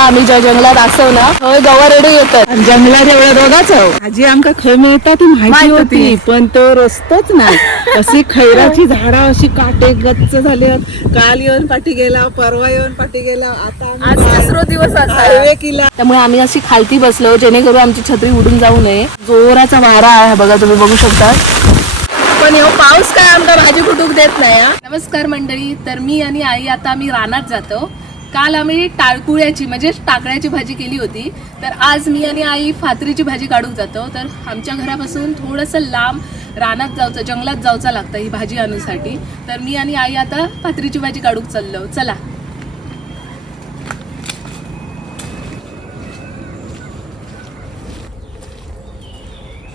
आम्ही ज्या जंगलात असो ना थंय गवरेडे येतात. जंगलात एवढं दोघाच आजी आमका खय मिळता ती माहिती होती, पण तो रस्तोच नाही. अशी खैराची झाडा अशी काटे गच्च झाली. काल येऊन पाठी गेला, परवा येऊन पाठी गेला, आता आज तिसरा दिवस हायवे केला. त्यामुळे आम्ही अशी खालती बसलो जेणेकरून आमची छत्री उडून जाऊ नये. जोराचा वारा आहे बघा, तुम्ही बघू शकता. पण हो पाऊस काय आमका भाजी कुटूक देत नाही. नमस्कार मंडळी, तर मी आणि आई आता आम्ही रानात जातो. काल आम्ही टाळकुळ्याची म्हणजे टाकळ्याची भाजी केली होती, तर आज मी आणि आई फातरीची भाजी काढूक जातो. तर आमच्या घरापासून थोडंसं लांब रानात जायचं, जंगलात जायचं लागतं ही भाजी आणण्यासाठी. तर मी आणि आई आता फातरीची भाजी काढूक चाललो. चला.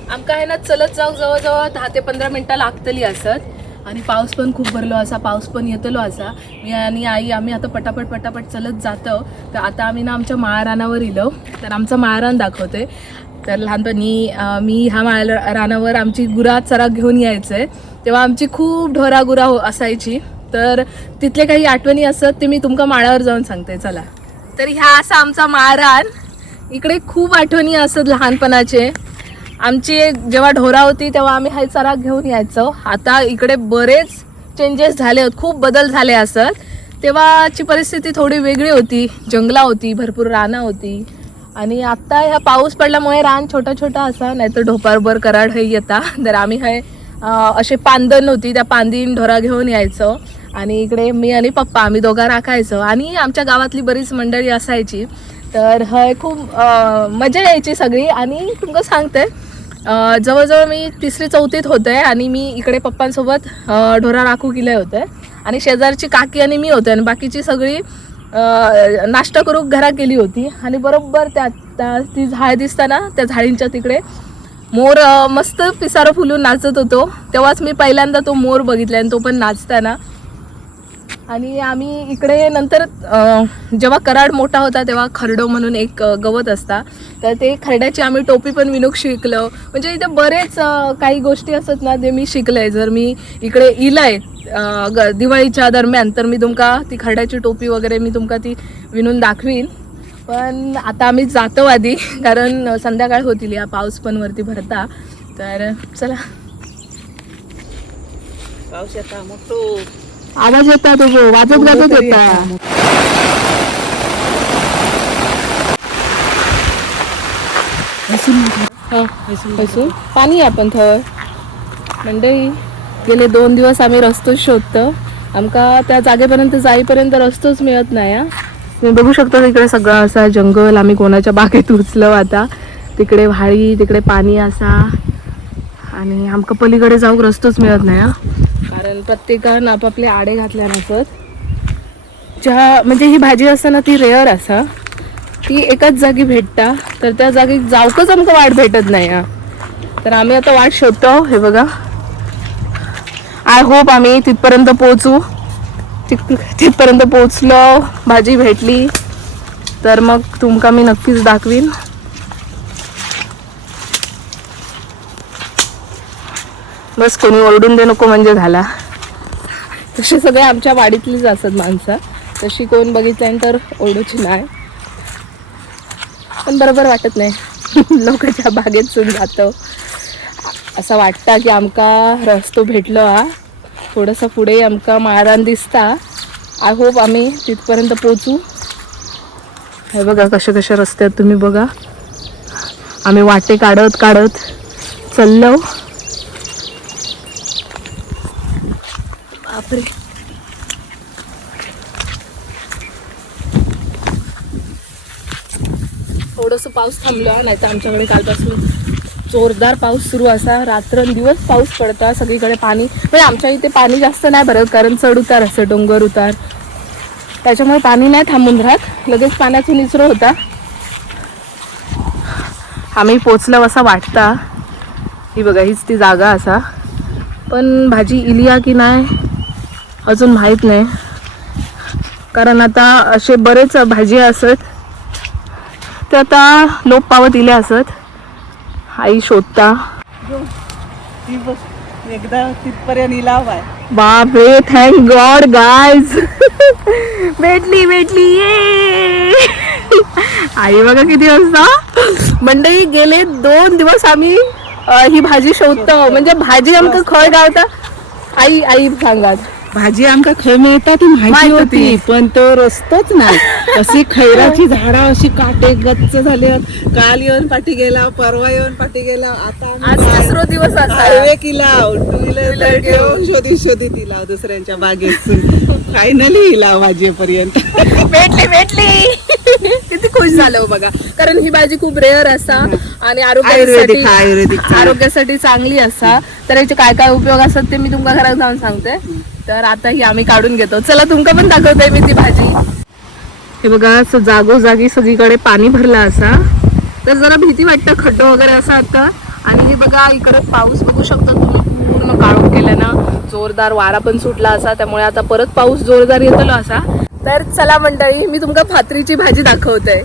आमका आहे ना चलत जाऊ जवळजवळ 10 ते 15 मिनिटं लागतली असत. आणि पाऊस पण खूप भरलो असा, पाऊस पण येतलो असा. मी आणि आई आम्ही आता पटापट चलत जातो. तर आता आम्ही ना आमच्या माळरानावर इलो. तर आमचं माळरान दाखवते. तर लहानपणी मी ह्या माळरानावर आमची गुरा चराक घेऊन यायचे, तेव्हा आमची खूप ढोरागुरा असायची. तर तिथले काही आठवणी असत ते मी तुमका माळावर जाऊन सांगते. चला. तर ह्या असा आमचा माळरान. इकडे खूप आठवणी असत लहानपणाचे. आमची जेव्हा ढोरा होती तेव्हा आम्ही हा चराक घेऊन यायचो. आता इकडे बरेच चेंजेस झाले, खूप बदल झाले असत. तेव्हाची परिस्थिती थोडी वेगळी होती. जंगला होती, भरपूर रानं होती. आणि आत्ता ह्या पाऊस पडल्यामुळे रान छोटा असा, नाहीतर ढोपारभर कराड हे येता. तर आम्ही हे असे पांदण होती, त्या पांदीन ढोरा घेऊन यायचो. आणि इकडे मी आणि पप्पा आम्ही दोघा राखायचो. आणि आमच्या गावातली बरीच मंडळी असायची. तर हे खूप मजा यायची सगळी. आणि तुमचं सांगते, जवळजवळ मी 3री-4थीत होते आणि मी इकडे पप्पांसोबत ढोरा राखू गेले होते. आणि शेजारची काकी आणि मी होते आणि बाकीची सगळी नाश्ता करून घरात गेली होती. आणि बरोबर ती झाड दिसताना त्या झाडींच्या तिकडे मोर मस्त पिसारं फुलून नाचत होतो. तेव्हाच मी पहिल्यांदा तो मोर बघितला आणि तो पण नाचताना. आणि आम्ही इकडे नंतर जेव्हा कराड मोठा होता तेव्हा खरडो म्हणून एक गवत असता, तर ते खरड्याची आम्ही टोपी पण विणूक शिकलो. म्हणजे इथे बरेच काही गोष्टी असत ना ते मी शिकले. जर मी इकडे इलय दिवाळीच्या दरम्यान तर मी तुमका ती खरड्याची टोपी वगैरे मी तुमका ती विणून दाखवीन. पण आता आम्ही जातो आधी, कारण संध्याकाळ होतील, या पाऊस पण वरती भरता. तर चला. पाऊस येता मोठो आवाज येता तुझो, वाजत गाजत येता. पाणी आपण थंय मंडळी. गेले 2 दिवस आम्ही रस्तो शोधतो. आमका त्या जागेपर्यंत जाईपर्यंत रस्तोच मिळत नाही. तुम्ही बघू शकता तिकडे सगळं असा जंगल. आम्ही कोणाच्या बागेत उचलो आता. तिकडे व्हाळी, तिकडे पाणी असा. आणि आमका पलीकडे जाऊक रस्तोच मिळत नाही, कारण प्रत्येकानं आपापले आडे घातल्या नसत. म्हणजे ही भाजी असताना ती रेअर असा, ती एकाच जागी भेटता. तर त्या जागी जाऊकच आमका वाट भेटत नाही. तर आम्ही आता वाट शोधतो. हे बघा, आय होप आम्ही तिथपर्यंत पोहोचू. तिथपर्यंत पोहोचलो, भाजी भेटली तर मग तुमका मी नक्कीच दाखवीन. बस कोणी ओरडून दे नको म्हणजे झाला. तसे सगळे आमच्या वाडीतलीच असत माणसं, तशी कोण बघितल्यानंतर ओरडूची नाही. पण बरोबर वाटत नाही लोकांच्या बागेतून जातो असं वाटतं की आमका रस्तो भेटलो. थोडंसं पुढे आमका माळरान दिसता. आय होप आम्ही तिथपर्यंत पोचू. हे बघा कसे रस्ते आहेत, तुम्ही बघा. आम्ही वाटे काढत चाललो. बापरे, थोडंसं पाऊस थांबलो, नाही तर आमच्याकडे कालपासून जोरदार पाऊस सुरू असा. रात्रंदिवस पाऊस पडता, सगळीकडे पाणी. म्हणजे आमच्या इथे पाणी जास्त नाही भरत, कारण चढ उतार असते, डोंगर उतार, त्याच्यामुळे पाणी नाही थांबून राहत. लगेच पाण्याचा निचरा होता. आम्ही पोचलो असं वाटता. ही बघा, हीच ती जागा असा. पण भाजी इलिया की नाही अजून माहीत नाही, कारण आता असे बरेच भाजी असत ते आता लोप पावत इले असत. आई शोधता. एकदा तिथपर्यंत इलाव आहे. बापरे, थँक गॉड गाईज. भेटली ये. आई बघा किती वाजता मंडळी गेले 2 दिवस आम्ही ही भाजी शोधतो म्हणजे भाजी आमका खय गावता आई आई सांगात भाजी आमका खय मिळता ती माहिती होती पण तो रस्तोच नाही. अशी खैराची झाडा अशी काटे गच्च झाली. काल येऊन पाठी गेला, परवा येऊन पाठी गेला. आता आज तिसरा दिवस असा हायवे किला टू व्हीलर घेऊन शोधी तिला दुसऱ्यांच्या बागेत फायनली हिला भाजीपर्यंत भेटली किती खुश झालं बघा. कारण ही भाजी खूप रेअर असा आणि आरोग्यासाठी चांगली असा. तर याचे काय काय उपयोग असतात ते मी तुमका घरात जाऊन सांगते. तर आता ही आम्ही काढून घेतो. चला तुमका पण दाखवते मी ती भाजी. हे बघा असं जागोजागी सगळीकडे पाणी भरला असा. तर जरा भीती वाटतं खड्ड वगैरे असं आता. आणि हे बघा इकडे पाऊस बघू शकता तुम्ही पूर्ण काळोख केलं ना. जोरदार वारा पण सुटला असा त्यामुळे आता परत पाऊस जोरदार येतलो असा. तर चला मंडळी मी तुमका फात्रीची भाजी दाखवते.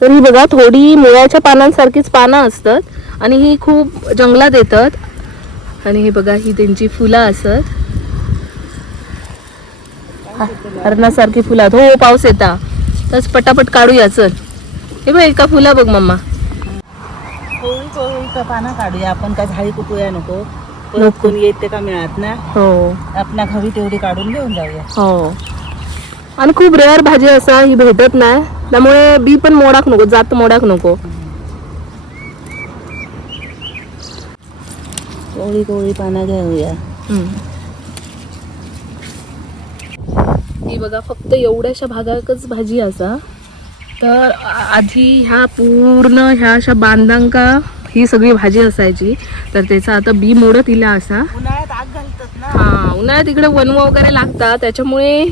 तर ही बघा थोडी मुळ्याच्या पानांसारखीच पानं असतात आणि ही खूप जंगलात येतात. आणि हे बघा ही त्यांची फुलं असत हरणासारखी फुलात. हो पाऊस येता तस पटापट काढूया. चल हे बघ एका फुला बघ मम्मा. पानं काढूया आपण. काय झाडी कुटूया नको. परत कोणी येते का मिळत ना. हो आपल्या घरी तेवढी काढून घेऊन जाऊया. हो आणि खूप रेअर भाजी असा ही भेटत नाही त्यामुळे बी पण मोडाक नको जात मोडाक नको. कोळी कोळी पानं घेऊया. ही बघा फक्त एवढ्याशा भागाकच भाजी असा. तर आधी ह्या पूर्ण ह्या अशा बांधांका ही सगळी भाजी असायची. तर त्याचा आता बी मोडत इला असा. उन्हाळ्यात आग घालतात ना. हा उन्हाळ्यात इकडे वनवा वगैरे लागतात त्याच्यामुळे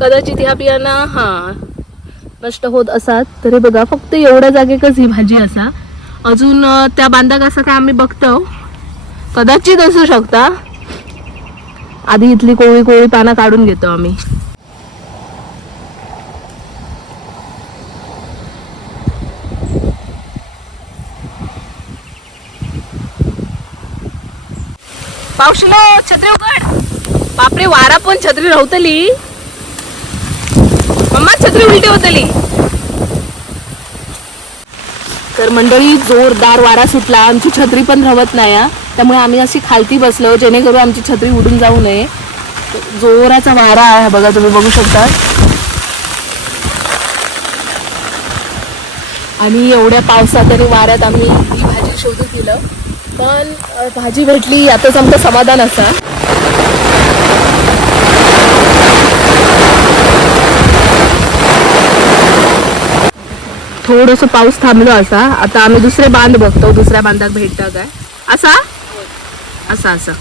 कदाचित ह्या बियाणा नष्ट होत असतात. तरी बघा फक्त एवढ्या जागेकच ही भाजी असा. अजून त्या बांधाक असं काय आम्ही बघतो कदाचित असू शकता. आधी इथली कोळी कोळी पानं काढून घेतो आम्ही. पावशीला छत्री उघड. बापरे वारा पण छत्री राहतली. मम्मा छत्री उलटी होतली. तर मंडळी जोरदार वारा सुटला. आमची छत्री पण राहत नाही त्यामुळे आम्ही अशी खालती बसलो जेणेकरून आमची छत्री उडून जाऊ नये. जोराचा वारा आहे बघा तुम्ही बघू शकता. आणि एवढ्या पावसात आणि वाऱ्यात आम्ही ही भाजी शोधून दिलं पण भाजी भेटली यातच आमचं समाधान असा. थोडस पाऊस थांबलो असा. आता आम्ही दुसरे बांध बघतो दुसऱ्या बांधात भेटता काय असा असा असा.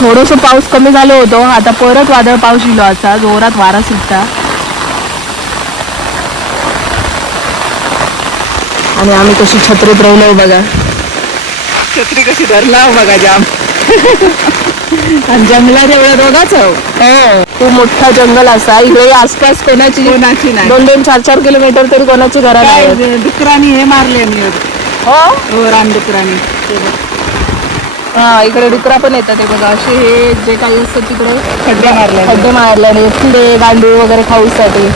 थोडस पाऊस कमी झालो होतो. आता परत वादळ पाऊस इलो असा. जोरात वारा सुटता आणि आम्ही कशी छत्रीत राहिलो बघा. छत्री कशी धरला बघा जाम. आणि जंगलात एवढ्या दोघाच. हो खूप मोठा जंगल असा. इकडे आसपास कोणाची नाही. 2-2, 4-4 किलोमीटर तरी कोणाची घरा नाही. डुकरांनी हे मारले मी. हो रान डुकरांनी. हा इकडे डुकरा पण येतात. ते बघा असे हे जे काही असतं तिकडे खड्डे मारल्याने किडे गांडूळ वगैरे खाऊसाठी.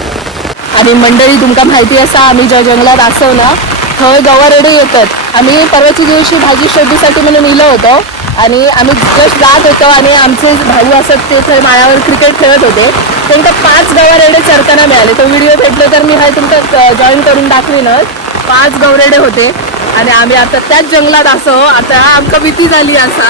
आणि मंडळी तुमका माहिती असा आम्ही ज्या जंगलात असो ना थंय गवारेडे येतात. आम्ही परवाच्या दिवशी भाजी शोधीसाठी म्हणून इलो होतो आणि आम्ही जस्ट जात होतो आणि आमचे भाऊ असत ते थंय माळ्यावर क्रिकेट खेळत होते. त्यांना 5 गवारेडे चरताना मिळाले. तो व्हिडिओ भेटलो तर मी हा तुमका जॉईन करून दाखवीनच. 5 गवरेडे होते आणि आम्ही आता त्याच जंगलात असो. आता आमका भीती झाली असा.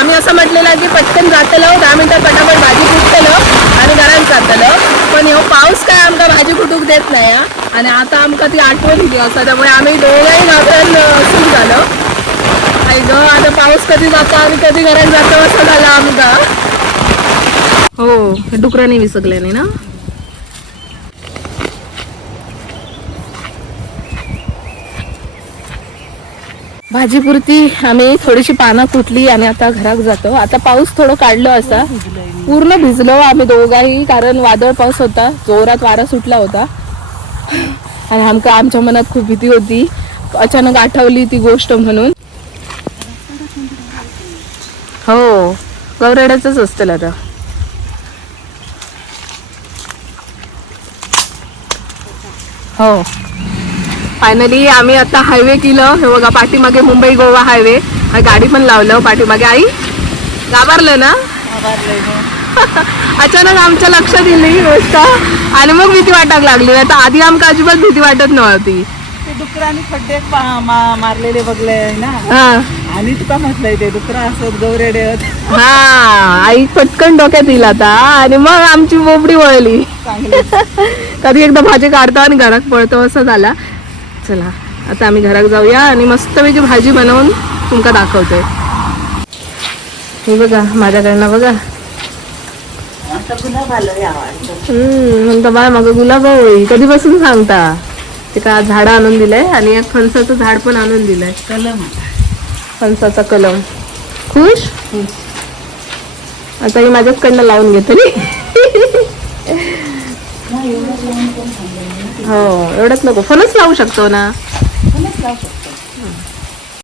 आम्ही असं म्हटलेलं की पटकन जातलो 10 मिनिटात पटापट भाजी कुटतलो आणि घरात जातलो. पण ह्यो पाऊस काय आमका भाजी कुटूक देत नाही आणि आता आमका ती आठवण दिली असं. त्यामुळे आम्ही दोघंही घाबरून सुरू झालो. आता पाऊस कधी जातो आणि कधी घरात जातो असं झालं आमका. हो डुकराने विसरल्याने ना. भाजीपुरती आम्ही थोडीशी पानं कुटली आणि आता घरात जातो. आता पाऊस थोडं काढलो असा. पूर्ण भिजलो आम्ही दोघाही कारण वादळ पाऊस होता. जोरात वारा सुटला होता आणि आमच्या मनात खूप भीती होती अचानक आठवली ती गोष्ट म्हणून. हो गौरेड्याच असतं आता. हो फायनली आम्ही आता हायवे केलं. हे बघा पाठीमागे मुंबई गोवा हायवे. गाडी पण लावलं पाठीमागे. आई घाबरलं ना. अचानक आमच्या लक्षात येईल ही गोष्ट आणि मग भीती वाटायला लागली. आता आधी आमका अजिबात भीती वाटत नव्हती. ते डुकरांनी खड्डे मारलेले बघले ना. हा आणि तुका म्हटलंय ते डुकरा असत गौरेडे. हा आई पटकन डोक्यात येईल आता आणि मग आमची बोबडी वळली. कधी एकदा भाजी काढतो आणि घरात पळतो असं झाला. चला आता आम्ही घरात जाऊया आणि मस्तपैकी भाजी बनवून तुमका दाखवतोय. हे बघा माझ्याकडनं बघा. म्हणता बाय मग गुलाब होई कधीपासून सांगता. ते का झाड आणून दिलंय आणि एक फणसाचं झाड पण आणून दिलंय. कलम फणसाचा कलम. खुश आता ही माझ्याचकडनं लावून घेतली. हो एवढंच नको फणस लावू शकतो ना.